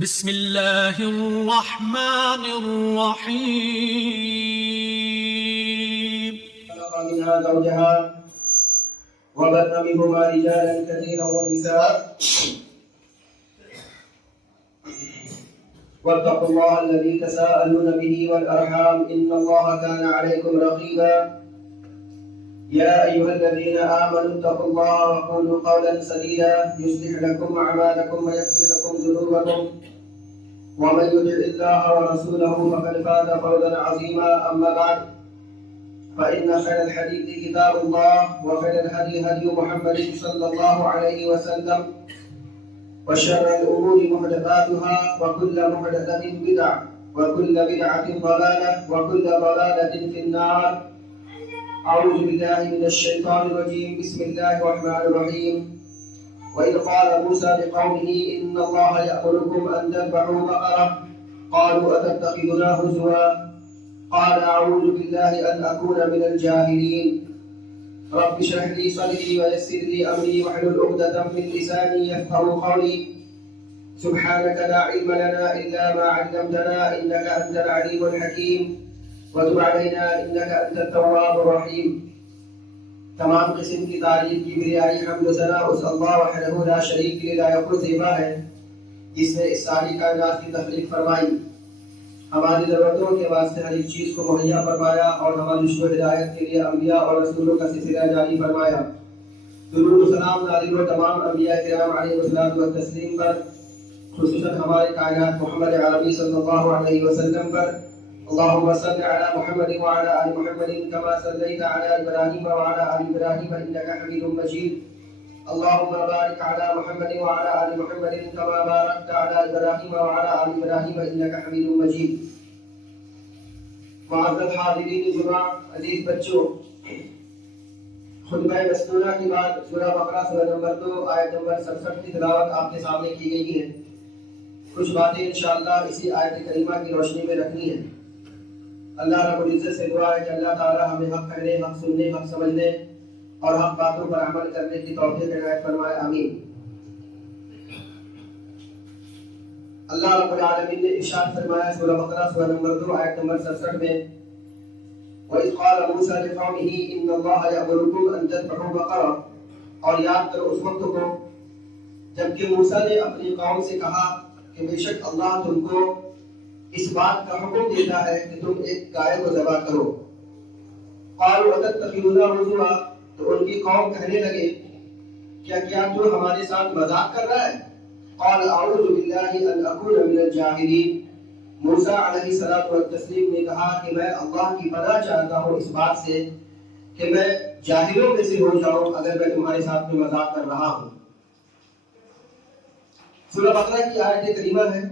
بسم الله الرحمن الرحيم. خلق منها زوجها وبث منهما رجالا كثيرا ونساء واتقوا الله الذي تساءلون به والأرحام إن الله كان عليكم رقيبا يا أيها الذين آمنوا اتقوا الله وقولوا قولا سديدا يصلح لكم أعمالكم ويغفر لكم ذنوبكم ومن يطع الله ورسوله فقد فاز فوزا عظيما أما بعد فإن خير الحديث كتاب الله وخير الهدي هدي محمد صلى الله عليه وسلم وشر الأمور محدثاتها وكل محدثة بدعة وكل بدعة ضلالة وكل ضلالة في النار. أعوذ بالله من الشيطان الرجيم. بسم الله الرحمن الرحيم. وإذ قال موسى لقومه إن الله يأمركم أن تذبحوا بقرة قالوا أتتخذنا هزوا قال أعوذ بالله أن أكون من الجاهلين. رب اشرح لي صدري ويسر لي أمري واحلل عقدة من لساني يفقهوا قولي. سبحانك لا علم لنا إلا ما علمتنا إنك أنت العليم الحكيم وتب علينا إنك أنت التواب الرحيم. تمام قسم کی تعریف کی بریائی حمد و ثنا اس اللہ وحدہ لا شریک کے لائق و زیبا ہے جس نے اس ساری کائنات کی تخلیق فرمائی، ہماری ضرورتوں کے واسطے ہر ایک چیز کو مہیا فرمایا اور ہماری رشد و ہدایت کے لیے انبیاء اور رسولوں کا سلسلہ جاری فرمایا. درود و سلام نازل ہو تمام انبیاء کرام علیہ الصلوۃ والتسلیم پر، خصوصاً ہمارے کائنات محمد عربی صلی اللہ علیہ وسلم پر. اللهم صل على محمد وعلى آل محمد كما صليت على إبراهيم وعلى آل إبراهيم إنك حميد مجيد. اللهم بارك على محمد وعلى آل محمد كما باركت على إبراهيم وعلى آل إبراهيم إنك حميد مجيد. معزز حاضرین جمعہ، عزیز بچوں، خطبہ مسنونہ کے بعد سورہ بقرہ سورہ نمبر 2 آیت نمبر 67 کی تلاوت آپ کے سامنے کی گئی ہے. کچھ باتیں انشاءاللہ اسی آیت کریمہ کی روشنی میں رکھنی ہے. اللہ رب العزت سے دعا ہے کہ اللہ تعالی ہمیں حق کہنے، حق سننے، حق سمجھنے اور حق باتوں پر عمل کرنے کی توفیق عنایت فرمائے. آمین. اللہ رب العالمین نے ارشاد فرمایا سورہ بقرہ سورہ نمبر 2 آیت نمبر 67 میں، وَإِذْ قَالَ مُوسَى لِقَوْمِهِ إِنَّ اللَّهَ يَأْمُرُكُمْ أَن تَذْبَحُوا بَقَرَةً. اور یاد کرو اس وقت کو جبکہ موسیٰ نے اپنی قوم سے کہا کہ بے شک اللہ تم کو اس بات کا حکم دیتا ہے کہ تم ایک گائے کو ذبح کرو. قالوا أتتخذنا هزوا. تو ان کی قوم کہنے لگے کیا تو ہمارے ساتھ مذاق کر رہا ہے؟ قال اعوذ باللہ ان اکون من الجاہلین. موسیٰ علیہ الصلوۃ والتسلیم نے کہا کہ میں اللہ کی پناہ چاہتا ہوں اس بات سے کہ میں جاہلوں میں سے ہو جاؤں اگر میں تمہارے ساتھ میں مذاق کر رہا ہوں. سورہ بقرہ کی آیت کریمہ ہے.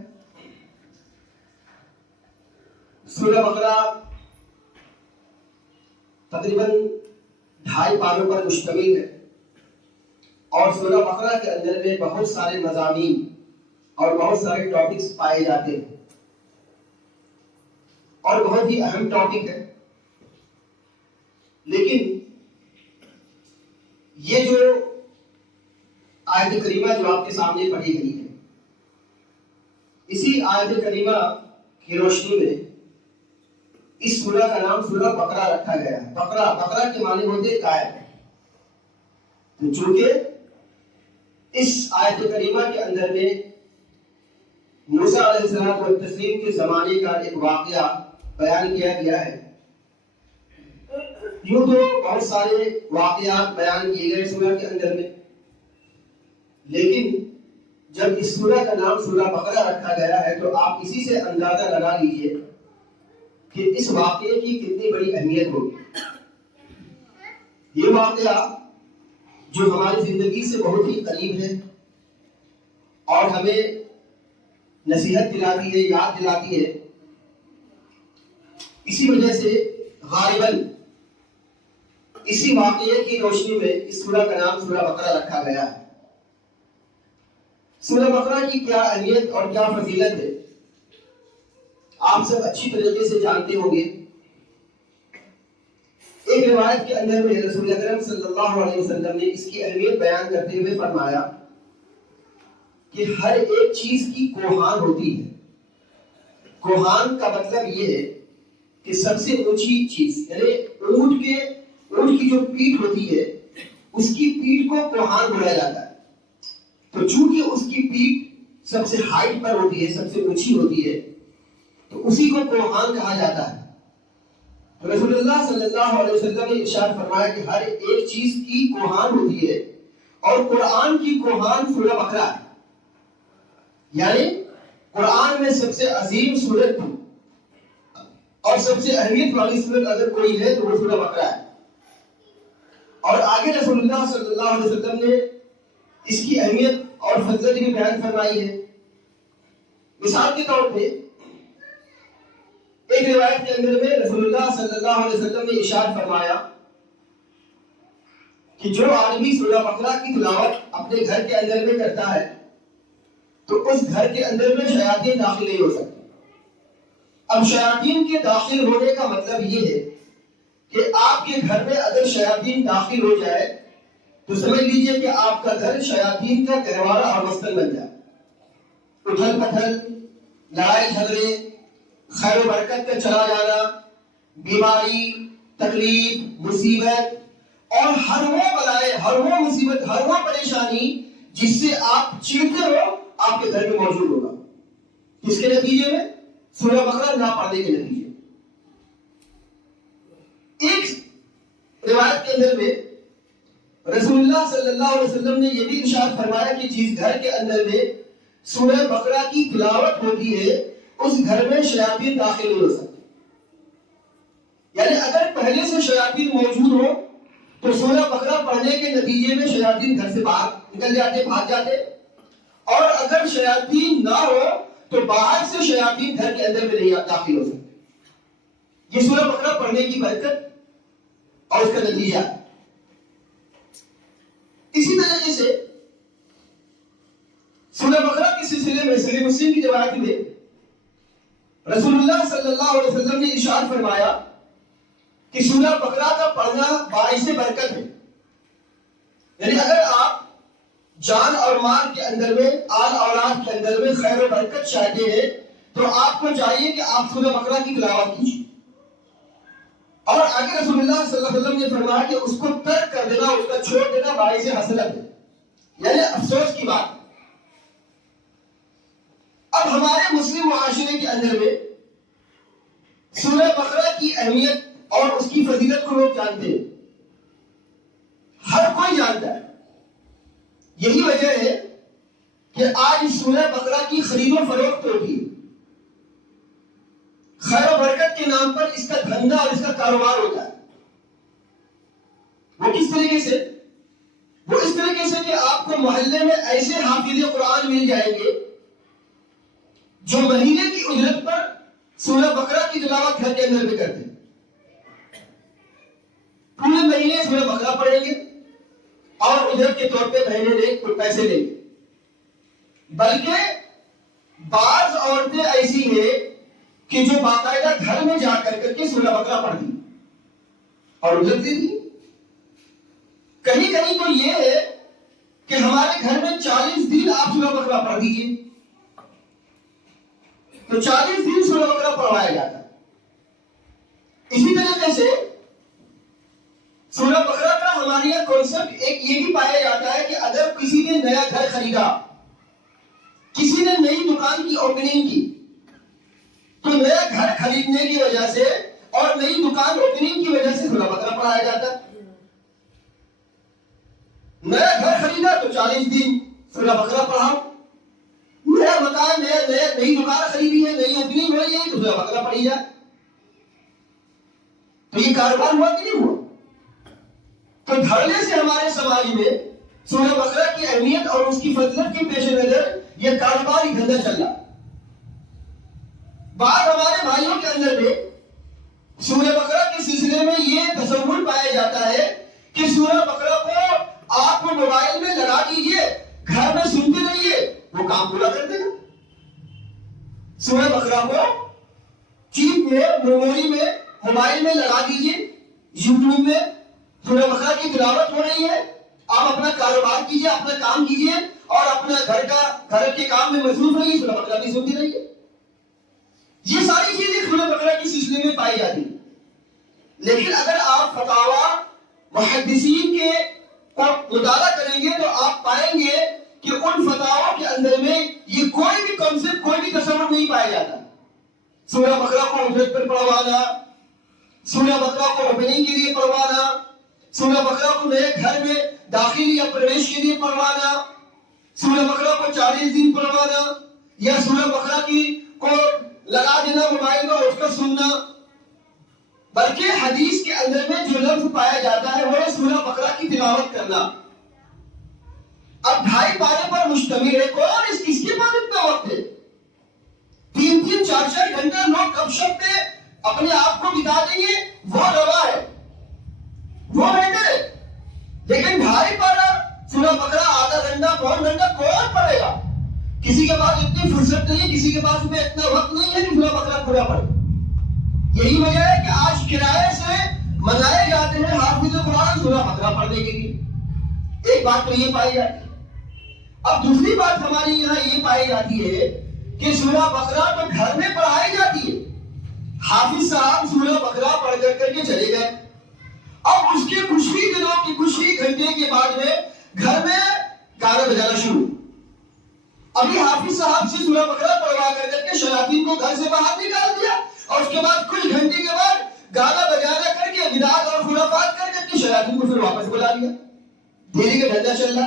سورہ بقرہ تقریباً 2.5 پاروں پر مشتمل ہے اور سورہ بقرہ کے اندر میں بہت سارے مضامین اور بہت سارے ٹاپکس پائے جاتے ہیں اور بہت ہی اہم ٹاپک ہے. لیکن یہ جو آیت کریمہ جو آپ کے سامنے پڑھی گئی ہے، اسی آیت کریمہ کی روشنی میں اس سورہ کا نام سورہ بقرہ رکھا گیا ہے. بقرہ کے معنی ہوتے گائے. تو چونکہ اس آیت کریمہ کے اندر میں موسیٰ علیہ الصلوۃ والتسلیم کے زمانے کا ایک واقعہ بیان کیا گیا ہے. یوں تو بہت سارے واقعات بیان کیے گئے سورہ کے اندر میں، لیکن جب اس سورہ کا نام سورہ بقرہ رکھا گیا ہے تو آپ اسی سے اندازہ لگا لیجئے کہ اس واقعے کی کتنی بڑی اہمیت ہوگی. یہ واقعہ جو ہماری زندگی سے بہت ہی قریب ہے اور ہمیں نصیحت دلاتی ہے، یاد دلاتی ہے، اسی وجہ سے غالباً اسی واقعے کی روشنی میں اس سورہ کا نام سورہ بقرہ رکھا گیا ہے. سورہ بقرہ کی کیا اہمیت اور کیا فضیلت ہے آپ سب اچھی طریقے سے جانتے ہوں گے. ایک روایت کے اندر میں رسول اکرم صلی اللہ علیہ وسلم نے اس کی اہمیت بیان کرتے ہوئے فرمایا کہ کہ ہر ایک چیز کی کوہان ہوتی ہے. کوہان کا مطلب یہ ہے کہ سب سے اونچی چیز، یعنی اونٹ کی جو پیٹھ ہوتی ہے اس کی پیٹھ کو کوہان بولا جاتا ہے. تو چونکہ اس کی پیٹھ سب سے ہائٹ پر ہوتی ہے، سب سے اونچی ہوتی ہے، تو اسی کو کوہان کہا جاتا ہے. تو رسول اللہ صلی اللہ علیہ وسلم نے ارشاد فرمایا کہ ہر ایک چیز کی کوہان ہوتی ہے، اور قرآن کی کوہان سورہ بقرہ ہے. یعنی قرآن میں سب سے عظیم سورت اور سب سے اہمیت والی سورت اگر کوئی ہے تو وہ سورہ بقرہ ہے. اور آگے رسول اللہ صلی اللہ علیہ وسلم نے اس کی اہمیت اور فضیلت بھی بیان فرمائی ہے. مثال کے طور پہ ایک روایت کے اندر میں رسول اللہ صلی اللہ علیہ وسلم نے ارشاد فرمایا کہ جو آدمی سورہ بقرہ کی تلاوت اپنے گھر کے اندر میں کرتا ہے تو اس گھر کے اندر میں شیاطین داخل نہیں ہو سکتے. اب شیاطین کے داخل ہونے کا مطلب یہ ہے کہ آپ کے گھر میں اگر شیاطین داخل ہو جائے تو سمجھ لیجئے کہ آپ کا گھر شیاطین کا گہوارہ اور مسکن بن جائے. اتھل پتھل، لڑائی جھگڑے، خیر و برکت کا چلا جانا، بیماری، تکلیف، مصیبت اور ہر وہ بلائے، ہر وہ مصیبت، ہر وہ پریشانی جس سے آپ چڑھتے ہو آپ کے گھر میں موجود ہوگا. کس کے نتیجے میں؟ سورہ بقرہ نہ پڑھنے کے نتیجے. ایک روایت کے اندر میں رسول اللہ صلی اللہ علیہ وسلم نے یہ بھی ارشاد فرمایا کہ جس گھر کے اندر میں سورہ بقرہ کی تلاوت ہوتی ہے اس گھر میں شیاطین داخل نہیں ہو سکتے. یعنی اگر پہلے سے شیاطین موجود ہو تو سورہ بقرہ پڑھنے کے نتیجے میں شیاطین گھر سے باہر نکل جاتے، بھاگ جاتے. اور اگر شیاطین نہ ہو تو باہر سے شیاطین گھر کے اندر میں نہیں داخل ہو سکتے. یہ سورہ بقرہ پڑھنے کی برکت اور اس کا نتیجہ. اسی طریقے سے سورہ بقرہ کے سلسلے میں صحیح مسلم کی روایت میں رسول اللہ صلی اللہ علیہ وسلم نے ارشاد فرمایا کہ سورہ بقرہ کا پڑھنا باعث برکت ہے. یعنی اگر آپ جان اور مال کے اندر میں، آل اولاد کے اندر میں خیر و برکت چاہتے ہیں تو آپ کو چاہیے کہ آپ سورہ بقرہ کی تلاوت کیجیے. اور آگے رسول اللہ صلی اللہ علیہ وسلم نے فرمایا کہ اس کو ترک کر دینا، اس کا چھوڑ دینا باعث حسرت ہے، یعنی افسوس کی بات. اب ہمارے مسلم معاشرے کے اندر میں سورہ بقرہ کی اہمیت اور اس کی فضیلت کو لوگ جانتے ہیں، ہر کوئی جانتا ہے. یہی وجہ ہے کہ آج سورہ بقرہ کی خرید و فروخت ہوتی ہے. خیر و برکت کے نام پر اس کا دھندا اور اس کا کاروبار ہوتا ہے. وہ کس طریقے سے؟ وہ اس طریقے سے کہ آپ کو محلے میں ایسے حافظ قرآن مل جائیں گے جو مہینے کی اجرت پر سورہ بقرہ کی تلاوت گھر کے اندر بھی کرتے ہیں. پورے مہینے سورہ بقرہ پڑھیں گے اور اجرت کے طور پہ مہینے میں کچھ پیسے لیں گے. بلکہ بعض عورتیں ایسی ہیں کہ جو باقاعدہ گھر میں جا کر کے سورہ بقرہ پڑھ دی اور اجرت دے دی. کہیں کہیں تو یہ ہے کہ ہمارے گھر میں 40 دن آپ سورہ بقرہ پڑھ دیجیے، تو 40 دن سورہ بقرہ پڑھوایا جاتا ہے. اسی طریقے سے سورہ بقرہ کا ہمارے یہاں کانسیپٹ ایک یہ بھی پایا جاتا ہے کہ اگر کسی نے نیا گھر خریدا، کسی نے نئی دکان کی اوپننگ کی، تو نیا گھر خریدنے کی وجہ سے اور نئی دکان اوپننگ کی وجہ سے سورہ بقرہ پڑھایا جاتا ہے. نیا گھر خریدا تو 40 دن سورہ بقرہ پڑھاؤ. نیا مکان، نئی دکان خریدی ہے، نئی اوپننگ ہو رہی ہے تو سورہ بقرہ پڑھی جائے. تو یہ کاروبار ہوا کہ نہیں ہوا؟ تو دھڑلے سے ہمارے سماج میں سورہ بقرہ کی اہمیت اور اس کی فضیلت کے پیش نظر یہ کاروبار ہی دھندا چل رہا. بعض ہمارے بھائیوں کے اندر میں سورہ بقرہ کے سلسلے میں یہ تصور پایا جاتا ہے کہ سورہ بقرہ کو آپ کو موبائل میں لگا دیجئے، گھر میں سنتے رہیے، وہ کام پورا کر دے گا. سورہ بقرہ کو چیپ میں، میموری میں، موبائل میں لگا دیجئے، یوٹیوب میں سورہ بقرہ کی تلاوت ہو رہی ہے، آپ اپنا کاروبار کیجئے، اپنا کام کیجئے، اور اپنا گھر کے کام میں مصروف رہیے، سورہ بقرہ بھی سنتی رہیے. یہ ساری چیزیں سورہ بقرہ کی سلسلے میں پائی جاتی ہیں. لیکن اگر آپ فتاوی محدثین کے مطالعہ کریں گے تو آپ پائیں گے کہ ان فتاووں کے اندر میں یہ کوئی بھی کنسپٹ، کوئی بھی تصور نہیں پایا جاتا. سورہ بقرہ کو اجرت پر پڑھوانا، سورہ بقرہ کو اوپننگ کے لیے پڑھوانا، سورہ بقرہ کو نئے گھر میں داخل یا پرویش کے لیے پڑھوانا، سورہ بقرہ کو 40 دن پڑھوانا، یا سورہ بقرہ کو لگا دینا موبائل میں اور اس کا سننا. بلکہ حدیث کے اندر میں جو لفظ پایا جاتا ہے وہ ہے سورہ بقرہ کی تلاوت کرنا. اب 2.5 پارے پر مشتمل ہے، کون اس کے پاس اتنا وقت ہے؟ 3-3 4-4 گھنٹہ لوگ گپ شپ پہ اپنے آپ کو بتا دیں گے، وہ روا ہے، وہ بہتر ہے. لیکن 2.5 پارہ سورہ بقرہ آدھا گھنٹہ پون گھنٹہ کون پڑھے گا؟ کسی کے پاس اتنی فرصت نہیں ہے، کسی کے پاس میں اتنا وقت نہیں ہے کہ سورہ بقرہ پورا پڑھے. یہی وجہ ہے کہ آج کرائے سے منگائے جاتے ہیں حافظ قرآن سورہ بقرہ پڑھنے کے لیے. ایک بات تو یہ پائی جاتی ہے. اب دوسری بات ہماری یہاں یہ پائی جاتی ہے کہ سورہ بقرہ تو گھر میں پڑھائی جاتی ہے. حافظ صاحب سورہ بقرہ پڑھ کر کے چلے گئے. اب اس کے کچھ ہی دنوں کی کچھ ہی گھنٹے کے بعد میں گھر میں گانا بجانا شروع. ابھی حافظ صاحب سے سورہ بقرہ پڑھوا کر کے شیاطین کو گھر سے باہر نکال دیا، اور اس کے بعد کچھ گھنٹے کے بعد گانا بجانا کر کے بدعات اور خرافات کر کے شیاطین کو پھر واپس بلا لیا. دھیرے کا دھندا چل رہا.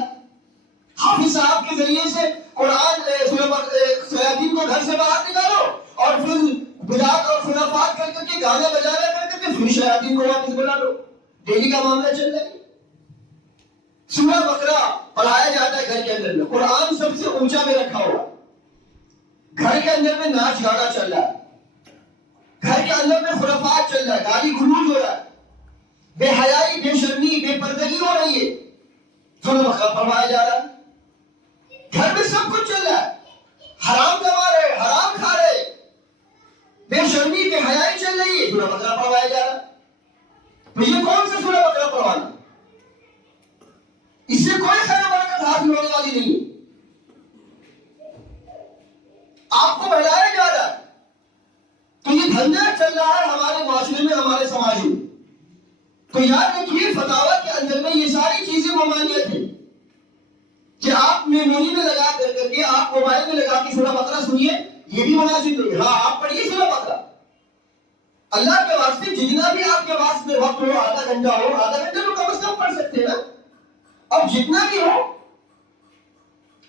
حافظ صاحب کے ذریعے سے قرآن شیاطین کو گھر سے باہر نکالو، اور پھر بدعات اور خرافات کر کے گانا بجانا کر کے پھر شیاطین کو واپس بلا لو. ڈیلی کا معاملہ چل رہا ہے. سورہ بقرہ پڑھایا جاتا ہے گھر کے اندر میں. قرآن سب سے اونچا میں رکھا ہوا. گھر کے اندر میں ناچ گانا چل رہا ہے، گھر کے اندر میں خرافات چل رہا ہے، گالی گلوچ ہو رہا ہے، بے حیائی، بے شرمی، بے پردگی ہو رہی ہے. سورہ بقرہ پڑھایا جا رہا ہے. گھر میں سب کچھ چل رہا ہے، حرام کما رہے، حرام کھا رہے، بے شرمی، بے حیائی چل رہی ہے، سورہ بقرہ پڑھایا جا رہا ہے. تو یہ کون سا سورہ بقرہ پڑھوانا؟ اس سے کوئی خیر و برکت حاصل ہونے والی نہیں ہے. آپ کو بہلایا جا رہا ہے. تو یہ دھندا چل رہا ہے ہمارے معاشرے میں، ہمارے سماج میں. تو یاد رکھیے فتاوی کے اندر میں یہ ساری چیزیں ممانعت ہیں کہ آپ میموری میں لگا کر کے، آپ موبائل میں لگا کے سورہ بقرہ سنیے، یہ بھی مناسب نہیں. ہاں آپ پڑھیے سورہ بقرہ، اللہ کے واسطے جتنا بھی آپ کے پاس میں وقت ہو، آدھا گھنٹہ ہو، آدھا گھنٹہ تو کم از کم پڑھ سکتے ہیں نا. اب جتنا بھی ہو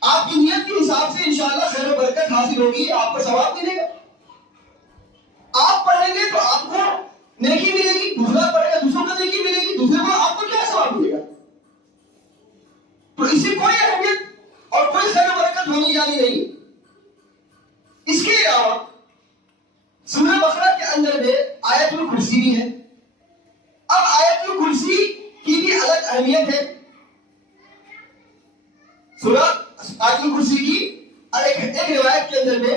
آپ کی نیت کے حساب سے انشاءاللہ خیر و برکت حاصل ہوگی، آپ کو ثواب ملے گا. آپ پڑھیں گے تو آپ کو نیکی ملے گی، دوسرا پڑھے گا دوسروں کو نیکی ملے گی، دوسرے کو آپ کو کیا ثواب ملے گا. تو اس سے کوئی اہمیت اور کوئی خیر و برکت ہونی جانی نہیں. اس کے علاوہ سورہ بقرہ کے اندر میں آیت الکرسی بھی ہے. اب آیت الکرسی کی بھی الگ اہمیت ہے. سورہ آیت الکرسی کی ایک روایت کے اندر میں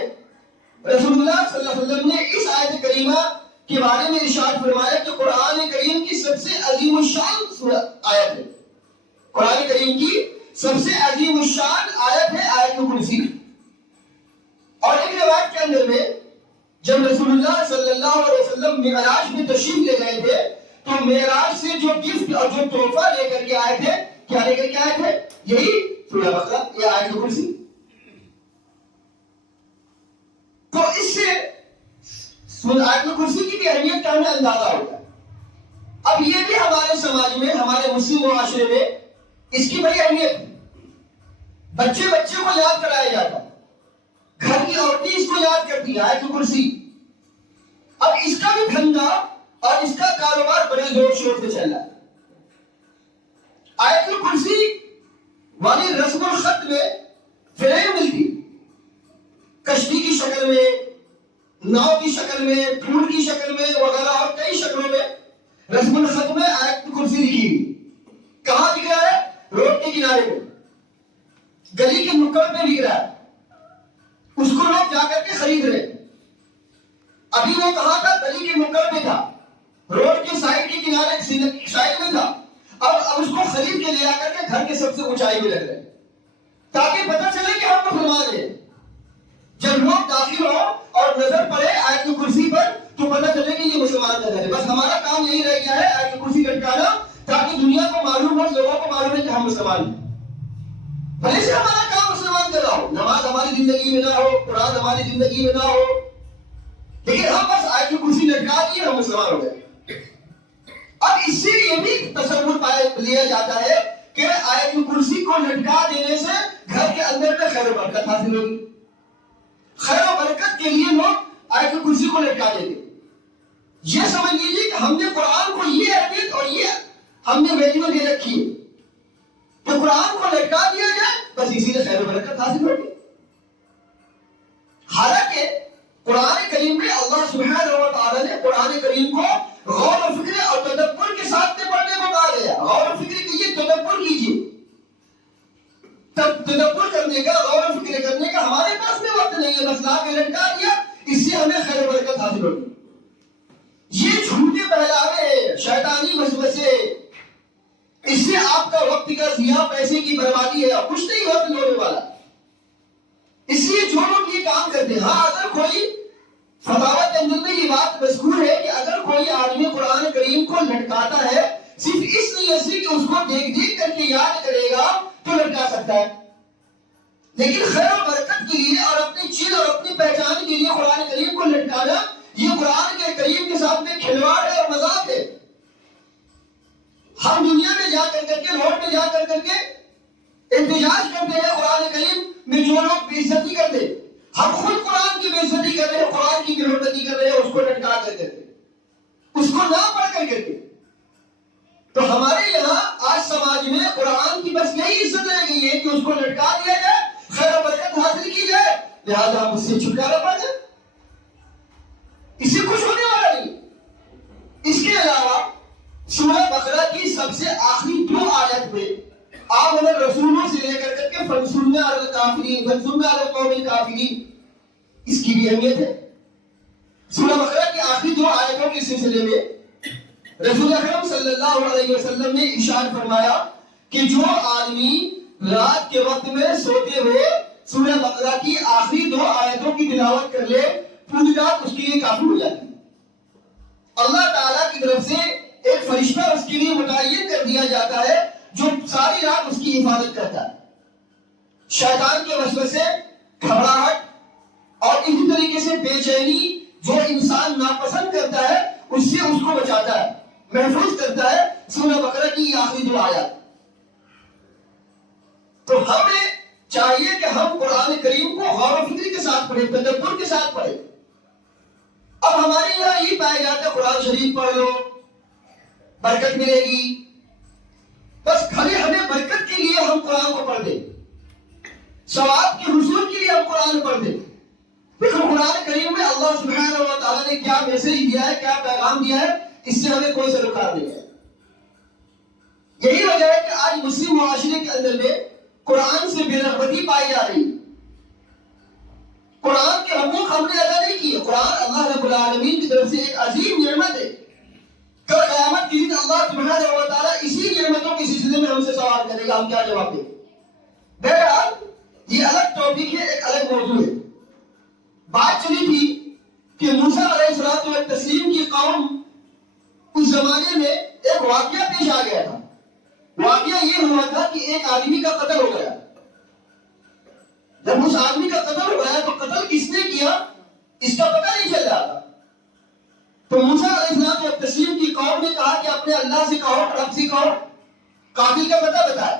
رسول اللہ صلی اللہ علیہ وسلم نے اس آیت کریمہ کے بارے میں ارشاد فرمایا کہ قرآن کریم کی سب سے عظیم الشان آیت ہے. قرآن کریم کی سب سے عظیم الشان آیت ہے آیت الکرسی. اور ایک روایت کے اندر میں جب رسول اللہ صلی اللہ علیہ وسلم معراج میں تشریف لے گئے تھے تو معراج سے جو گفٹ اور جو تحفہ لے کر کے آئے تھے، کیا لے کر کے آئے تھے؟ یہی سورہ بقرہ یا آیت الکرسی. تو اس سے آیت الکرسی کی بھی اہمیت کا ہمیں اندازہ ہوتا ہے. اب یہ بھی ہمارے سماج میں، ہمارے مسلم معاشرے میں اس کی بڑی اہمیت ہے. بچے کو یاد کرایا جاتا ہے، گھر کی عورتیں اس کو یاد کرتی ہیں آیت الکرسی. اب اس کا بھی دھندا اور اس کا کاروبار بڑے زور شور سے چل رہا ہے. آیت الکرسی والی رسم الخط میں فریم ملتی، کشتی کی شکل میں، ناؤ کی شکل میں، پھول کی شکل میں وغیرہ اور کئی شکلوں میں رسم الخط میں آیت الکرسی لکھی ہوئی. کہاں لکھ رہا ہے؟ روڈ کے کنارے پہ، گلی کے نکڑ پہ لکھ رہا ہے. اس کو لوگ جا کر کے خرید رہے. ابھی وہ کہاں تھا؟ گلی کے نکڑ پہ تھا، روڈ کے سائڈ کے کنارے سائڈ میں تھا. اب اس کو خرید کے لے آ کر کے گھر کے سب سے اونچائی میں رکھ رہے. تاکہ پتہ چلے کہ ہم مسلمان ہیں. جب لوگ داخل ہو اور نظر پڑے آیت کرسی پر تو پتہ چلے کہ یہ مسلمان نظر ہے. بس ہمارا کام یہی رہ گیا ہے آیت کرسی لٹکانا تاکہ دنیا کو معلوم ہو, لوگوں کو معلوم ہے کہ ہم مسلمان ہیں. بھلے سے ہمارا کام مسلمان کا نہ ہو, نماز ہماری زندگی میں نہ ہو, قرآن ہماری زندگی میں نہ ہو, لیکن ہم بس آیت کرسی لٹکا دیے ہم مسلمان ہو گئے. اب اس سے یہ بھی تصور لیا جاتا ہے کہ آیت کرسی کو لٹکا دینے سے گھر کے اندر میں خیر و برکت حاصل ہوگی. خیر و برکت کے لیے لوگ آیت کرسی کو لٹکا دیں گے. یہ سمجھ لیجیے کہ ہم نے قرآن کو یہ اہمیت اور یہ ہم نے ویلیو دے رکھی ہے کہ قرآن کو لٹکا دیا جائے بس اسی سے خیر و برکت حاصل ہوگی. حالانکہ قرآن کریم میں اللہ سبحانہ و تعالیٰ نے قرآن کریم کو غور و فکر اور تدبر کے ساتھ میں پڑھنے کو کہا گیا. غور و فکر کیجیے, تدبر کیجیے. تدبر کرنے کا, غور و فکر کرنے کا ہمارے پاس میں وقت نہیں ہے. بس لا کے لٹکا دیا, اس سے ہمیں خیر و برکت حاصل ہوگی. یہ جھوٹے بہلاوے, شیطانی وسوسے, اس سے آپ کا وقت کا ضیاع, پیسے کی بربادی ہے اور کچھ نہیں وقت ہونے والا. اس لیے جو لوگ یہ کام کرتے ہیں, ہاں اگر کوئی فتاوی کے اندر میں یہ بات مذکور ہے کہ اگر کوئی آدمی قرآن کریم کو لٹکاتا ہے صرف اس نیت سے کہ اس کو دیکھ دیکھ کر کے یاد کرے گا تو لٹکا سکتا ہے, لیکن خیر و برکت کے لیے اور اپنی چیز اور اپنی پہچان کے لیے قرآن کریم کو لٹکانا یہ قرآن کے کریم کے ساتھ میں کھلواڑ ہے اور مذاق ہے. ہم دنیا میں جا کر کے, روڈ میں جا کر کے احتجاج کرتے ہیں قرآن کریم میں جو لوگ بے عزتی کرتے, ہم خود قرآن کی بے عزتی کر رہے ہیں, قرآن کی بے حرمتی کر رہے ہیں, اس کو لٹکا کر کے, اس کو نہ پڑھ کر کے. تو ہمارے یہاں آج سماج میں قرآن کی بس یہی عزت رہ گئی ہے کہ اس کو لٹکا دیا جائے, خیر و برکت حاصل کی جائے, لہذا ہم اس سے چھٹکارا پا جائے. اس سے کچھ ہونے والا نہیں. اس کے علاوہ سورہ بقرہ کی سب سے آخری 2 آیت میں آپ رسولوں سے لے کر کے فنسرنا علی الکافرین, فنسرنا علی القوم الکافرین, اس کی بھی اہمیت ہے. سورہ بقرہ کی آخری 2 آیتوں کے سلسلے میں رسول اکرم صلی اللہ علیہ وسلم نے ارشاد فرمایا کہ جو آدمی رات کے وقت میں سوتے ہوئے سورہ بقرہ کی آخری 2 آیتوں کی تلاوت کر لے, پوری رات اس کے لیے کافی ہو جاتی ہے. اللہ تعالیٰ کی طرف سے ایک فرشتہ اس کے لیے متعین کر دیا جاتا ہے جو ساری رات اس کی حفاظت کرتا ہے. شیطان کے وسوسے, گھبراہٹ اور اسی طریقے سے بے چینی جو انسان ناپسند کرتا ہے اس سے اس کو بچاتا ہے, محفوظ کرتا ہے. سورہ بقرہ کی آخری 2 آیات. تو ہمیں چاہیے کہ ہم قرآن کریم کو غور و فکر کے ساتھ پڑھیں, تدبر کے ساتھ پڑھیں. اب ہمارے یہاں یہ پایا جاتا ہے قرآن شریف پڑھ لو برکت ملے گی, بس خالی ہمیں برکت کے لیے ہم قرآن کو پڑھ دیں, ثواب کے حصول کے لیے ہم قرآن پڑھ دیں. لیکن قرآن کریم میں اللہ سبحانہ و تعالیٰ نے کیا میسج دیا ہے, کیا پیغام دیا ہے, اس سے ہمیں کوئی سروکار نہیں ہے. یہی وجہ ہے کہ آج مسلم معاشرے کے اندر میں قرآن سے بے رغبتی پائی جا رہی. قرآن کے حقوق ہم نے ادا نہیں کیے. قرآن اللہ رب العالمین کی طرف سے ایک عظیم نعمت ہے. کل قیامت کے دن اللہ سبحانہ و تعالیٰ اسی نعمتوں کے سلسلے میں ہم سے سوال کرے گا, ہم کیا جواب دیں. بہرحال یہ الگ ٹاپک ہے, ایک الگ موضوع ہے. بات چلی تھی کہ موسیٰ علیہ السلام کی قوم اس زمانے میں ایک واقعہ پیش آ گیا تھا. واقعہ یہ ہوا تھا کہ ایک آدمی کا قتل ہو گیا. جب اس آدمی کا قتل ہو گیا تو قتل کس نے کیا اس کا پتہ نہیں چل رہا تھا. تو موسیٰ علیہ السلام کی قوم نے کہا کہ اپنے اللہ سے کہو, رب سے کہو, قاتل کا پتہ بتائے.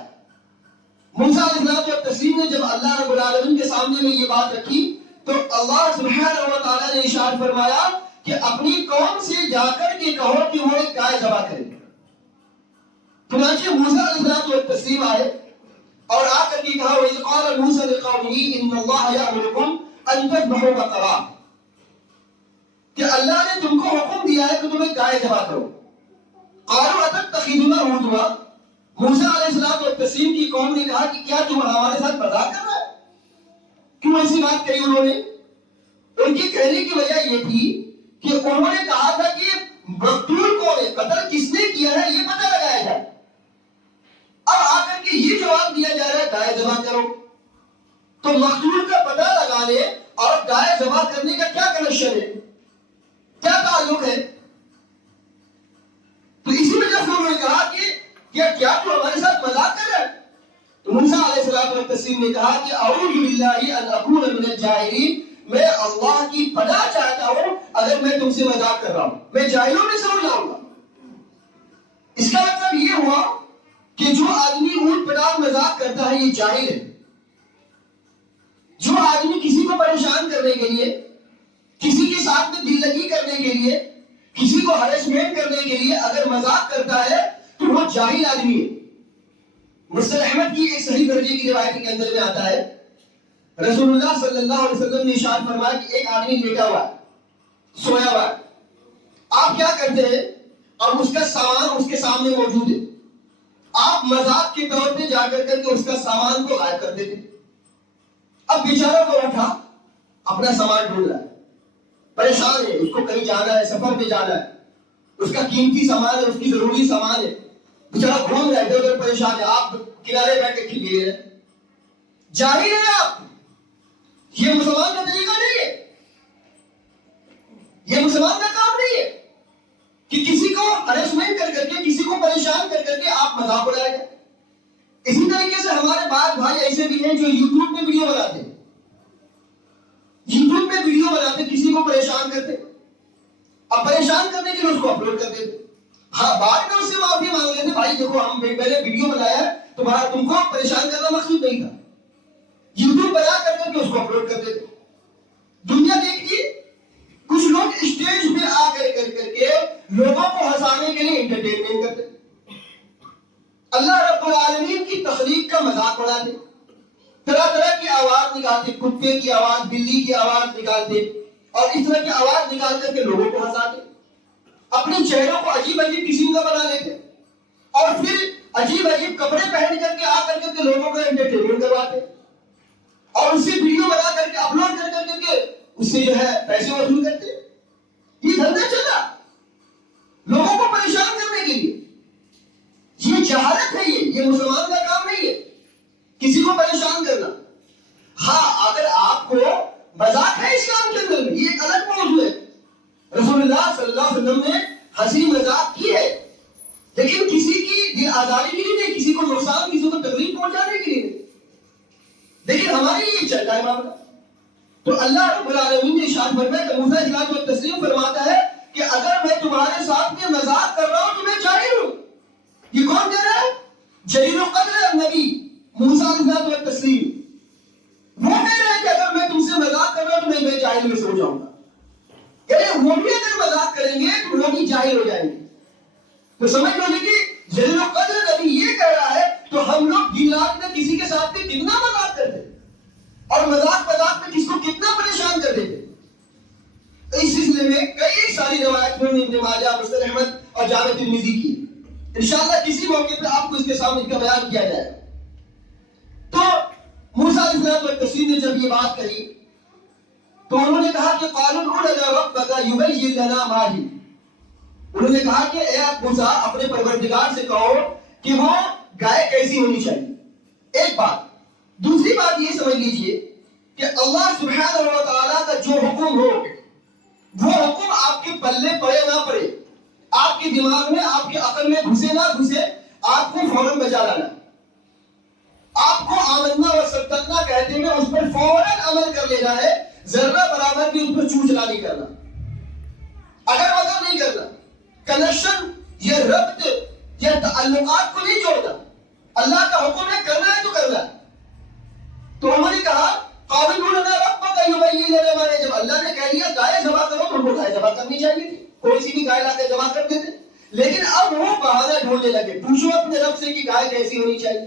موسیٰ علیہ السلام نے جب اللہ رب العالمین کے سامنے میں یہ بات رکھی تو اللہ سبحانہ و تعالیٰ نے ارشاد فرمایا کہ اپنی قوم سے جا کر کے کہو کہ وہ ایک گائے ذبح کرے. چنانچہ موسیٰ علیہ السلام آئے اور آ کر کے کہا وَإِذْ قَالَ مُوسَىٰ لِقَوْمِهِ إِنَّ اللَّهَ يَأْمُرُكُمْ أَن تَذْبَحُوا بَقَرَةً, کہ اللہ نے تم کو حکم دیا ہے کہ تم ایک گائے ذبح کرو. قَالُوا أَتَتَّخِذُنَا هُزُوًا, موسیٰ علیہ السلام کی قوم نے کہا کہ کیا تم ہمارے ساتھ مذاق کر رہے؟ کیوں ایسی بات کہی انہوں نے؟ ان کی کہنے کی وجہ یہ تھی کہ انہوں نے کہا تھا کہ مقتول کون ہے, قتل کس نے کیا ہے یہ پتہ لگایا جائے. اب آ کر کے یہ جواب دیا جا رہا ہے گائے ذبح کرو. تو مخلوق کا پتہ لگانے اور گائے ذبح کرنے کا کیا کنیکشن ہے، کیا تعلق ہے؟ تو اسی وجہ سے انہوں نے کہا کہ کیا تو ہمارے ساتھ مذاق کر رہا ہے؟ تو موسیٰ علیہ السلام نے کہا کہ اعوذ باللہ ان اکون من الجاہلین، میں اللہ کی پناہ چاہتا ہوں اگر میں تم سے مذاق کر رہا ہوں، میں جاہلوں میں سے ہو جاؤں گا۔ اس کا مطلب یہ ہوا کہ جو آدمی اونٹ پٹانگ مذاق کرتا ہے یہ جاہل ہے۔ جو آدمی کسی کو پریشان کرنے کے لیے، کسی کے ساتھ میں دل لگی کرنے کے لیے، کسی کو ہریسمنٹ کرنے کے لیے اگر مذاق کرتا ہے تو وہ جاہل آدمی ہے۔ مسند احمد کی ایک صحیح درجے کی روایت کے اندر میں آتا ہے، رسول اللہ صلی اللہ علیہ وسلم نے ارشاد فرمایا کہ ایک آدمی لیٹا ہوا ہے، سویا ہوا ہے، آپ کیا کرتے ہیں اور اس کا سامان اس کے سامنے موجود ہے، آپ مذاق کے طور پہ جا کر کے اس کا سامان کو غائب کر دیتے۔ اب بیچارہ کو اٹھا اپنا سامان ڈھونڈ رہا ہے، پریشان ہے، اس کو کہیں جانا ہے، سفر پہ جانا ہے، اس کا قیمتی سامان ہے، اس کی ضروری سامان ہے، بیچارہ گھوم رہا ہے، ادھر ادھر پریشان ہے، آپ کنارے بیٹھ کے کھیل رہے ہیں۔ جاہل ہے آپ، یہ مسلمان کا طریقہ نہیں ہے، یہ مسلمان کا کام نہیں ہے کہ کسی کو ہریسمنٹ کر کر کے، کسی کو پریشان کر کر کے آپ مذاق اڑائے گا۔ اسی طریقے سے ہمارے بعض بھائی ایسے بھی ہیں جو یوٹیوب پہ ویڈیو بناتے ہیں، یوٹیوب پہ ویڈیو بناتے کسی کو پریشان کرتے، اب پریشان کرنے کے لیے اس کو اپلوڈ کر دیتے۔ ہاں بعد میں اس سے معافی مانگ لیتے، بھائی دیکھو ہم پہلے ویڈیو بنایا ہے، تمہارا تم کو پریشان کرنا مقصود نہیں تھا، یوٹیوب بنا کر کے اس کو اپلوڈ کر دیتے۔ دنیا دیکھتی، کچھ لوگ اسٹیج پہ آ کر کے لوگوں کو ہنسانے کے لیے انٹرٹینمنٹ کرتے، اللہ رب العالمین کی تخلیق کا مذاق اڑاتے، طرح طرح کی آواز نکالتے، کتے کی آواز، بلی کی آواز نکالتے اور اس طرح کی آواز نکال کر کے لوگوں کو ہنساتے، اپنے چہروں کو عجیب عجیب قسم کا بنا لیتے اور پھر عجیب عجیب کپڑے پہن کر کے آ کر کے لوگوں کو انٹرٹینمنٹ کرواتے اور اس سے ویڈیو بنا کر کے اپلوڈ کر کر کے اس سے جو ہے پیسے وصول کرتے۔ یہ دھندا چلا لوگوں کو پریشان کرنے کے لیے، یہ جہالت ہے، یہ مسلمان کا کام نہیں ہے کسی کو پریشان کرنا۔ ہاں اگر آپ کو مذاق ہے اس کام کے اندر میں، یہ ایک الگ موضوع ہے، رسول اللہ صلی اللہ علیہ وسلم نے ہنسی مذاق کی ہے، لیکن کسی کی دل آزاری کے لیے نہیں، کسی کو نقصان، کسی کو تکلیف پہنچانے کے لیے نہیں۔ لیکن ہماری یہ چل رہا ہے معاملہ۔ تو اللہ رب العالمین نے ارشاد فرمایا کہ موسیٰ علیہ السلام فرماتا ہے کہ اگر میں تمہارے ساتھ میں مذاق کر رہا ہوں تو میں جاہل ہوں۔ یہ کون کہہ رہا ہے؟ جلیل القدر نبی موسیٰ علیہ السلام، وہ کہہ رہے ہیں کہ اگر میں تم سے مذاق کر رہا ہوں تو میں جاہل میں سے ہو جاؤں گا، یعنی وہ بھی اگر مذاق کریں گے تو وہ بھی جاہل ہو جائیں گے۔ تو سمجھ لو کہ جلیل القدر نبی یہ کہہ رہا ہے تو ہم لوگ دن رات میں کسی کے ساتھ میں کتنا مذاق کرتے اور مذاق میں کس کو کتنا پریشان کر دیتے۔ اس سلسلے میں کئی ساری روایت ہیں، ابن ماجہ، مسند احمد اور جامع ترمذی کی، انشاءاللہ کسی موقع پہ آپ کو اس کے سامنے کا بیان کیا جائے۔ تو موسیٰ علیہ السلام نے جب یہ بات کہی تو انہوں نے کہا کہ قالوا ادع لنا ربک یبین لنا ما ہی، انہوں نے کہا کہ اے موسیٰ اپنے پروردگار سے کہو کہ وہ گائے کیسی ہونی چاہیے۔ ایک بات، دوسری بات یہ سمجھ لیجئے کہ اللہ سبحانہ و تعالیٰ کا جو حکم ہو وہ حکم آپ کے پلے پڑے نہ پڑے، آپ کے دماغ میں، آپ کے عقل میں گھسے نہ گھسے، آپ کو فوراً بجا لانا، آپ کو آمنا و صدقنا کہتے ہوئے اس پر فوراً عمل کر لینا ہے، ذرہ برابر بھی اس پر چوں چلا نہیں کرنا، اگر وغیر نہیں کرنا، کنیکشن یا ربط یا تعلقات کو نہیں جوڑنا۔ اللہ کا حکم ہے کرنا ہے تو کرنا ہے۔ تو انہوں نے کہا قالوا ادع لنا ربک یبین لنا ما ہی، جب اللہ نے کہہ دیا گائے ذبح کرو تو ان کو گائے ذبح کرنی چاہیے تھی، کوئی سی بھی گائے لا کے ذبح کر دیتے، لیکن اب وہ بہانہ ڈھونڈنے لگے، پوچھو اپنے رب سے کہ گائے کیسی ہونی چاہیے۔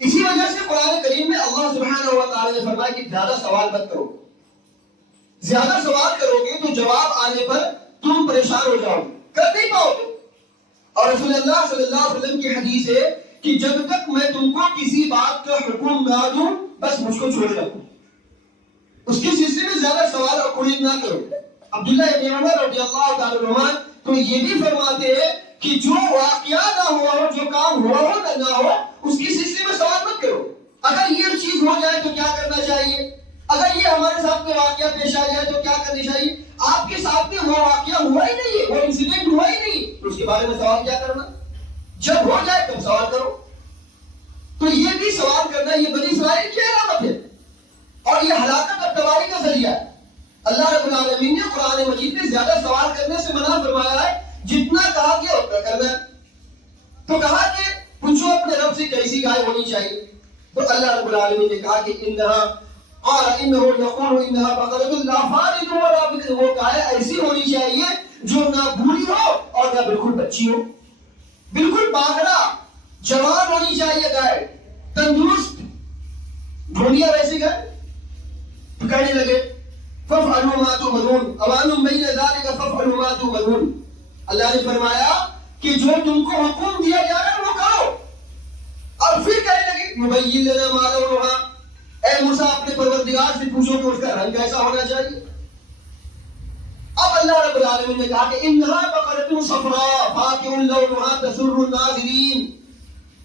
اسی وجہ سے قرآن کریم میں اللہ سبحانہ و تعالی نے فرمایا کہ زیادہ سوال مت کرو، زیادہ سوال کرو گے تو جواب آنے پر تم پریشان ہو جاؤ، کر نہیں پاؤ گے۔ اور رسول اللہ صلی اللہ علیہ وسلم کی حدیث ہے کہ جب تک میں تم کو کسی بات کا حکم نہ دوں بس مجھ کو چھوڑے رکھو، اس کے سلسلے میں زیادہ سوال اور قریب نہ کرو۔ عبداللہ ابن عمر رضی اللہ تعالی عنہ تو یہ بھی فرماتے ہیں کہ جو واقعہ نہ ہوا ہو، جو کام ہوا ہو نہ ہو، اس کے سلسلے میں سوال مت کرو۔ اگر یہ چیز ہو جائے تو کیا کرنا چاہیے، اگر یہ ہمارے ساتھ کوئی واقعہ پیش آ جائے تو کیا کرنا چاہیے. آپ کے ساتھ میں وہ واقعہ ہوا ہی نہیں ہے، وہ انسیڈنٹ ہوا ہی نہیں، تو اس کے بارے میں سوال کیا کرنا، جب ہو جائے تب سوال کرو. تو یہ بھی سوال کرنا یہ بنی اسرائیل کی علامت ہے اور یہ ہلاکت اور تباہی کا ذریعہ ہے. اللہ رب العالمین نے قرآن مجید میں زیادہ سوال کرنے سے منع فرمایا ہے، جتنا کہا گیا اتنا کرنا ہے. تو کہا کہ پوچھو اپنے رب سے کیسی گائے ہونی چاہیے، تو اللہ رب العالمین نے کہا کہ انہا قال انه يقول انها بقرة لا فارض ولا بكر، وہ گائے ایسی ہونی چاہیے جو نہ بوڑھی ہو اور نہ بالکل بچی ہو، بالکل باغرا جوان ہونی چاہیے گائے، تندرست. ڈھونڈیا ویسی گائے تو کہنے لگے فَفْعَلُوا مَا تُؤْمَرُونَ أَوَانٌ بَيْنَ ذَلِكَ فَافْعَلُوا مَا تُؤْمَرُونَ. اللہ نے فرمایا کہ جو تم کو حکم دیا جا رہا ہے وہ کرو. اور پھر کہنے لگے يُبَيِّن لَنَا مَا لَوْنُهَا، اے موسیٰ اپنے پروردگار سے پوچھو کہ اس کا رنگ کیسا ہونا چاہیے. اب اللہ رب العالمین نے کہا کہ انها بقرة صفراء فاقع لونها تسر الناظرین،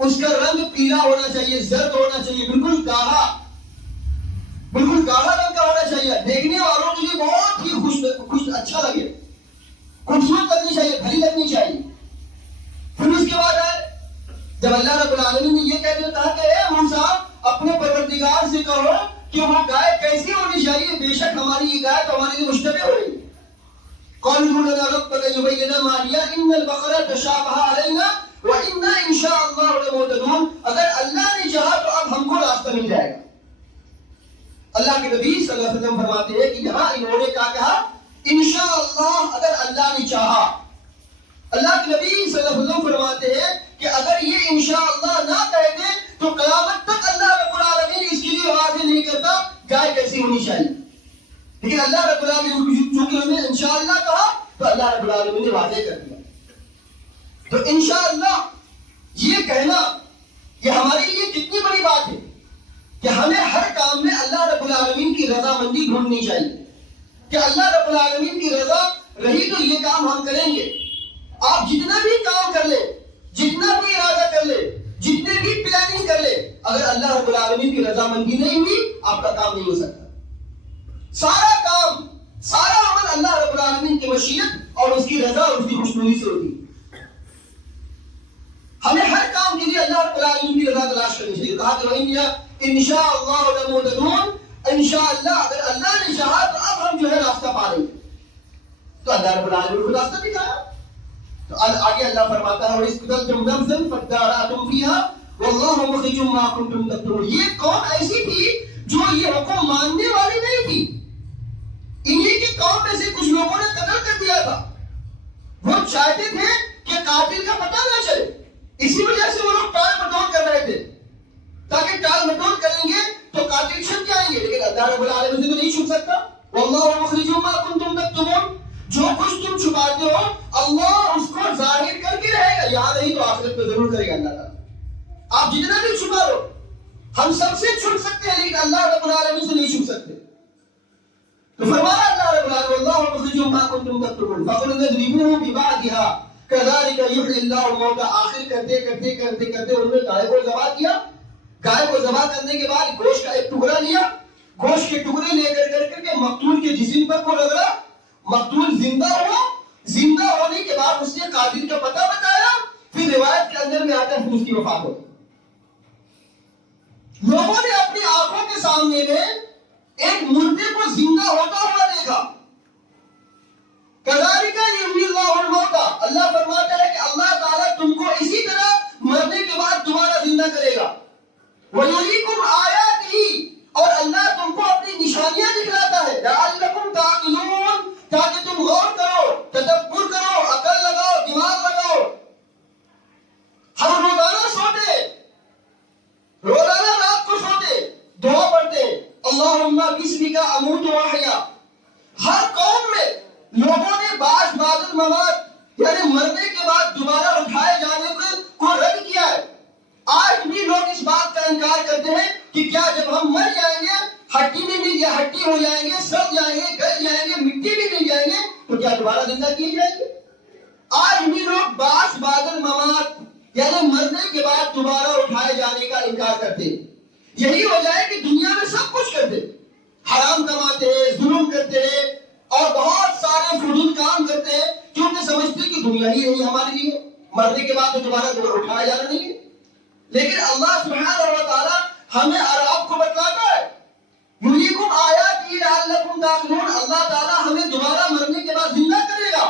اس کا رنگ پیلا ہونا چاہیے، زرد ہونا چاہیے، بالکل گاڑھا، بالکل گاڑھا رنگ کا ہونا چاہیے، دیکھنے والوں کے لیے بہت ہی خوش اچھا لگے، خوبصورت لگنی چاہیے، بھلی لگنی چاہیے. پھر اس کے بعد آئے جب اللہ رب العالمین نے یہ کہہ دیا کہا کہ اے موسیٰ اپنے پروردگار سے کہو کہ وہ گائے کیسی ہونی چاہیے، بے شک ہماری یہ گائے تو ہمارے لیے مشتبہ ہو رہی ہے. قالوا ادع لنا ربك يبين ما هي ان البقرة تشابه علينا وانا ان شاء الله لمهتدون. اگر اللہ نے چاہا تو اب ہم کو راستہ مل جائے گا. اللہ کے نبی صلی اللہ علیہ وسلم فرماتے ہیں کہ یہاں انہوں نے کہا انشاءاللہ، اگر اللہ نے چاہا. اللہ کے نبی صلی اللہ علیہ وسلم فرماتے ہیں کہ اگر یہ انشاءاللہ نہ کہہ دیں تو قیامت تک اللہ رب العالمین اس کے لیے واضح نہیں کرتا گائے کیسی ہونی چاہیے. لیکن اللہ رب العالمین چونکہ انہوں نے انشاءاللہ کہا تو اللہ رب العالمین نے واضح کر دیا. تو انشاءاللہ یہ کہنا یہ ہمارے لیے کتنی بڑی بات ہے کہ ہمیں ہر کام میں اللہ رب العالمین کی رضامندی ڈھونڈنی چاہیے کہ اللہ رب العالمین کی رضا رہی تو یہ کام ہم کریں گے. آپ جتنا بھی کام کر لیں، جتنا بھی ارادہ کر لیں، جتنے بھی پلاننگ کر لیں، اگر اللہ رب العالمین کی رضامندی نہیں ہوئی آپ کا کام نہیں ہو سکتا. سارا کام، سارا عمل اللہ رب العالمین کی مشیت اور اس کی رضا اور اس کی خوشنودی سے ہوتی ہے. ہمیں ہر کام کے لیے اللہ رب العالمین کی رضا تلاش کرنی چاہیے. کہا کہ انشاءاللہ لمهتدون، انشاءاللہ اگر اللہ نے چاہا تو اب ہم جو ہے راستہ پا لیں گے. تو اللہ رب العالمین کو راستہ دکھایا. تو آگے اللہ فرماتا ہے وَإِذْ قَتَلْتُمْ نَفْسًا فَادَّارَأْتُمْ فِيهَا وَاللَّهُ مُخْرِجٌ مَا كُنتُمْ تَكْتُمُونَ. یہ قوم ایسی تھی جو یہ حکم ماننے والی نہیں تھی. انہی کی قوم میں سے کچھ لوگوں نے قتل کر دیا تھا. وہ چاہتے تھے کہ قاتل کا پتہ نہ چلے، اسی وجہ سے وہ لوگ ٹال مٹول کر رہے تھے تاکہ ٹال مٹول کریں گے تو قاتل چھپ جائیں گے. لیکن اللہ رب العالمین سے تو نہیں چھپ سکتا. وَاللَّهُ مُخْرِجٌ مَا كُنتُمْ تَكْتُمُونَ، جو کچھ تم چھپاتے ہو اللہ اس کو ظاہر کر کے رہے گا، یہاں نہیں تو آخرت میں ضرور کرے گا اللہ تعالیٰ. آپ جتنا بھی چھپا لو، ہم سب سے چھپ سکتے ہیں لیکن اللہ رب العالمین سے نہیں چھپ سکتے. تو فرمایا اللہ رب العالمین وَاللَّهُ مُخْرِجٌ مَا كُنتُمْ تَكْتُمُونَ فَقُلْنَا اضْرِبُوهُ بِبَعْضِهَا كَذَلِكَ يُحْيِي اللَّهُ الْمَوْتَى. آخر کرتے انہوں نے گائے کو ذبح کیا. گائے کو ذبح کرنے کے بعد گوشت کا ایک ٹکڑا لیا، گوشت کے ٹکڑے لے کر کے مقتول کے جسم پر کو رگڑا. مقتول زندہ ہوا، زندہ ہونے کے بعد اس نے قاتل کا پتہ بتایا. پھر روایت کے اندر میں آتا ہے پھر اس کی وفات ہوئی. لوگوں نے اپنی آنکھوں کے سامنے میں ایک مردے کو زندہ ہوتا ہوا دیکھا. کذالک یحیی اللہ الموتى. اللہ فرماتا ہے کہ اللہ تعالیٰ تم کو اسی طرح مرنے کے بعد دوبارہ زندہ کرے گا. وَيُرِيكُمْ آیَاتِهِ، اور اللہ تم کو اپنی نشانیاں دکھلاتا ہے. لَعَلَّكُمْ تَعْقِلُونَ، تاکہ تم غور کرو، تدبر کرو، عقل لگاؤ، دماغ لگاؤ. ہم روزانہ سوتے، روزانہ رات کو سوتے دعا پڑھتے اللہم بسمک اموت واحیا. ہر قوم میں لوگوں نے بعض الممات یعنی مرنے کے بعد دوبارہ اٹھائے جانے کو رد کیا ہے. آج بھی لوگ اس بات کا انکار کرتے ہیں کہ کیا جب ہم مر جائیں گے ہڈی میں مل جائے، ہڈی ہو جائیں گے، سڑ جائیں گے، گل جائیں گے، مٹی بھی مل جائیں گے تو کیا دوبارہ زندہ کیے جائیں گے؟ آج بھی لوگ بعض الممات یعنی مرنے کے بعد دوبارہ اٹھائے جانے کا انکار کرتے ہیں. یہی وجہ ہے کہ دنیا میں سب کچھ کرتے، حرام کماتے ہیں، ظلم کرتے ہیں اور بہت سارے فضول کام کرتے ہیں، کیونکہ سمجھتے کہ دنیا ہی نہیں ہمارے لیے، مرنے کے بعد تو دوبارہ اٹھایا جانا نہیں ہے۔ لیکن اللہ سبحانہ و تعالی ہمیں اور آپ کو بتلاتا ہے، یریکم آیاتہ لعلکم تعقلون، اللہ تعالیٰ ہمیں دوبارہ مرنے کے بعد زندہ کرے گا۔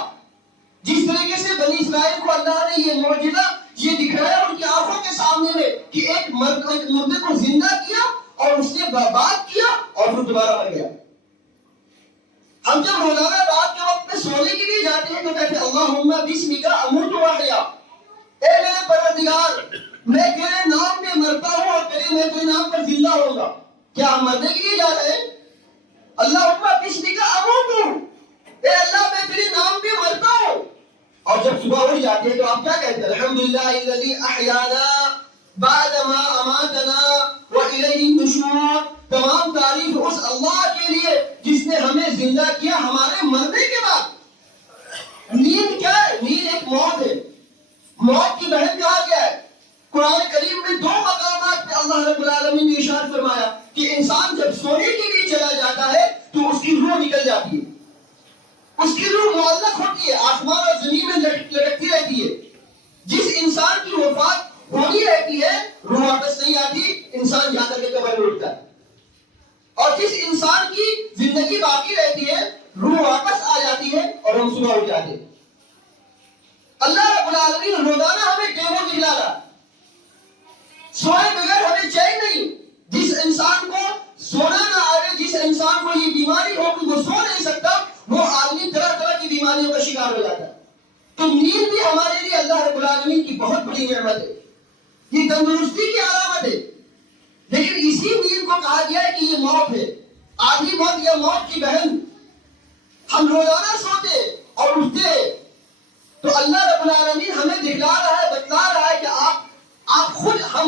جس طریقے سے بنی اسرائیل کو اللہ نے یہ معجزہ یہ دکھایا ان کی آنکھوں کے سامنے میں کہ ایک مردے کو زندہ کیا اور اس نے برباد کیا اور پھر دوبارہ مر گیا۔ ہم جب روزانہ رات کے وقت میں سونے کے لیے جاتے ہیں تو کہتے ہیں اللہم بسمک اموت واحیا، اے میرے پروردگار میں تیرے نام پہ مرتا ہوں اور میں تیرے نام پر زندہ ہوں گا۔ کیا ہم مرنے کے لیے جا رہے ہیں؟ اللہم بسمک اموت، اے اللہ میں تیرے نام پہ مرتا ہوں۔ اور جب صبح اٹھ جاتے ہیں تو آپ کیا کہتے ہیں؟ الحمدللہ الذی احیانا بعد ما اماتنا والیہ النشور، تمام تعریف اس اللہ کے لیے جس نے ہمیں زندہ کیا ہمارے مرنے کے بعد۔ نیند کیا ہے؟ نیند ایک موت ہے، موت کی بہن کہا گیا ہے۔ قرآن کریم میں 2 مقامات پہ اللہ رب العالمین نے ارشاد فرمایا کہ انسان جب سونے کے لیے چلا جاتا ہے تو اس کی روح نکل جاتی ہے، اس کی روح معلق ہوتی ہے، آسمان اور زمین میں لٹکتی رہتی ہے۔ جس انسان کی وفات ہونی رہتی ہے روح واپس نہیں آتی، انسان جا کر کے قبر میں اٹھتا ہے، اور جس انسان کی زندگی باقی رہتی ہے روح واپس آ جاتی ہے اور ہم صبح اٹھ جاتے ہیں۔ اللہ رب العالمین روزانہ ہمیں ٹیبل دکھلا رہا، سوئے بغیر ہمیں چین نہیں۔ جس انسان کو سونا نہ آئے، جس انسان کو یہ بیماری ہو کہ وہ سو نہیں سکتا، وہ آدمی طرح طرح کی بیماریوں کا شکار ہو جاتا ہے۔ تو نیند بھی ہمارے لیے اللہ رب العالمین کی بہت بڑی نعمت ہے، یہ تندرستی کی علامت ہے۔ لیکن اسی نیند کو کہا گیا ہے کہ یہ موت ہے، آدھی موت یا موت کی بہن۔ ہم روزانہ سوتے اور اٹھتے تو اللہ رب العالمین ہمیں دکھلا رہا ہے، بتلا رہا ہے کہ ہم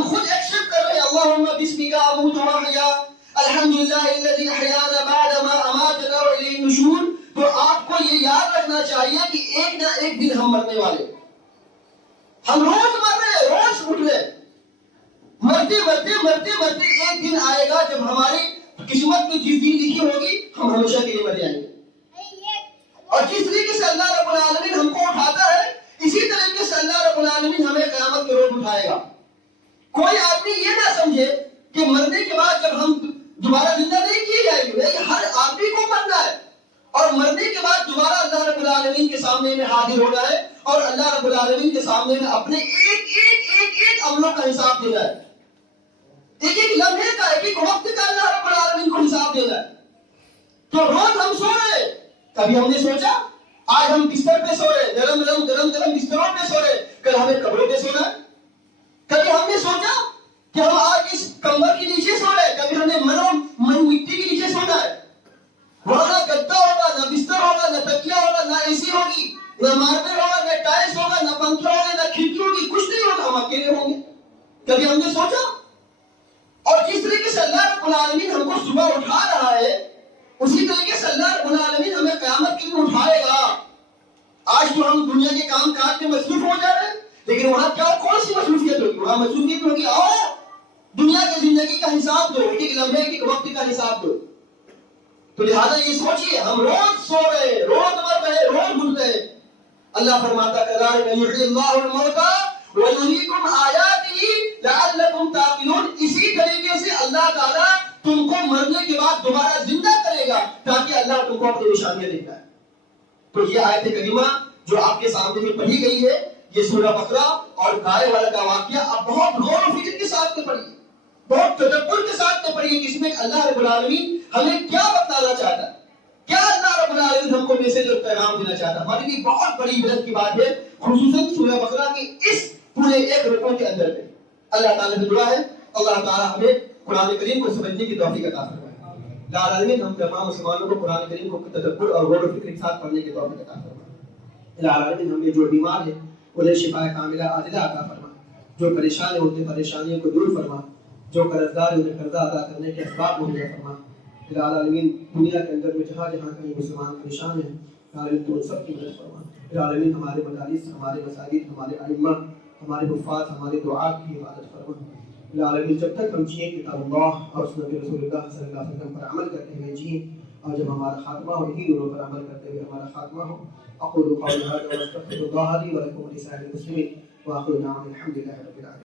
خود ایکسپٹ کر رہے ہیں۔ اللہم بسمک اموت واحیا الحمدللہ الذی احیانا بعد ما اماتنا والیہ النشور۔ تو آپ کو یہ یاد رکھنا چاہیے کہ ایک نہ ایک دن ہم مرنے والے، ہم روز مر رہے، روز اٹھ رہے، مرتے مرتے مرتے مرتے ایک دن آئے گا جب ہماری قسمت میں جس دن لکھی ہوگی ہم ہمیشہ کے لیے مر جائیں گے۔ اور جس طریقے سے اللہ رب العالمین ہم کو اٹھاتا ہے اسی طریقے سے اللہ رب العالمین ہمیں قیامت کے روز اٹھائے گا۔ کوئی آدمی یہ نہ سمجھے کہ مرنے کے بعد جب ہم دوبارہ زندہ نہیں کیے جائیں گے، نہیں، ہر آدمی کو مرنا ہے اور مرنے کے بعد دوبارہ اللہ رب العالمین کے سامنے میں حاضر ہونا ہے اور اللہ رب العالمین کے سامنے میں اپنے ایک عملوں کا حساب دینا ہے، ایک لمحے کا، ایک وقت کا اللہ رب العالمین کو حساب دینا ہے۔ تو روز ہم سو رہے، کبھی ہم نے سوچا آج ہم بستر پہ سو رہے، گرم بستروں پہ سو رہے، کل ہمیں قبروں پہ سونا ہے۔ کبھی ہم نے سوچا کہ ہم آج اس کمبل کے نیچے سو رہے، کبھی ہم نے من مٹی کے نیچے سونا ہے۔ وہاں نہ گدا ہوگا، نہ بستر ہوگا، نہ تکیہ ہوگا، نہ اے سی ہوگی، نہ ماربل ہوگا، نہ ٹائلس ہوگا، نہ پنکھے ہوگا، نہ کھڑکی ہوگی، کچھ نہیں ہوگا، ہم اکیلے ہوں گے۔ کبھی ہم نے سوچا؟ اور جس طریقے سے اللہ رب العالمین ہم کو صبح اٹھا رہا ہے اسی طریقے سے اللہ رب العالمین ہمیں قیامت کے دن اٹھائے گا۔ آج تو ہم دنیا کے کام کاج میں مصروف ہو جا رہے ہیں، لیکن وہاں کون سی مصروفیت ہوگی؟ وہاں مصروفیت ہوگی آؤ دنیا کی زندگی کا حساب دو، ایک لمحے ایک وقت کا حساب دو۔ تو لہٰذا یہ سوچئے ہم روز سو رہے، روز مر رہے، روز اٹھ رہے۔ اللہ فرماتا کذالک یحیی اللہ الموتیٰ ویریکم آیاتہ لعلکم تعقلون، اسی طریقے سے اللہ تعالیٰ تم کو مرنے کے بعد دوبارہ زندہ کرے گا تاکہ اللہ تم کو اپنی نشانیاں دکھائے۔ تو یہ آیت کریمہ جو آپ کے سامنے میں پڑھی گئی ہے، یہ سورہ بقرہ اور گائے والا کا واقعہ آپ بہت غور و فکر کے ساتھ میں پڑھیے، بہت تدبر کے ساتھ میں پڑھیے کہ اس میں اللہ رب العالمین ہمیں کیا بتانا چاہتا ہے، کیا اللہ رب العالمین ہم کو میسج اور پیغام دینا چاہتا ہے۔ ہمارے لیے بہت بڑی عبرت کی بات ہے، خصوصاً سورہ بقرہ کے اس پورے ایک رکوع کے اندر میں۔ اللہ تعالیٰ سے دعا ہے اللہ تعالیٰ ہمیں قرآن کریم کو سمجھنے کی توفیق عطا فرمائے۔ یا العالمین ہم تمام مسلمانوں کو قرآن کریم کو تدبر اور غور و فکر کے ساتھ پڑھنے کی توفیق عطا فرمائے۔ یا العالمین ہم جو بیمار ہیں انہیں شفا کاملہ عاجلہ عطا فرما، جو پریشان ہیں ان کی پریشانیوں کو دور فرما، جو قرض دار ہیں انہیں قرضہ ادا کرنے کے اسباب مہیا فرما۔ یا العالمین دنیا کے اندر میں جہاں جہاں کہیں مسلمان پریشان ہیں یا العالمین تو ان سب کی مدد فرما۔ یا العالمین ہمارے مدارس، ہمارے مساجد، ہمارے ائمہ، ہمارے حفاظ، ہمارے دعاء کی حفاظت فرما۔ العالمین جب تک ہم جئیں کتاب اللہ اور سنت رسول اللہ صلی اللہ علیہ وسلم پر عمل کرتے ہوئے جئیں، اور جب ہمارا خاتمہ ہو انہی دونوں پر عمل کرتے ہوئے ہمارا خاتمہ ہو۔ اقول قولی ھذا واستغفر اللہ لی ولکم ولسائر المسلمین، وآخر دعوانا الحمد للہ رب العالمین۔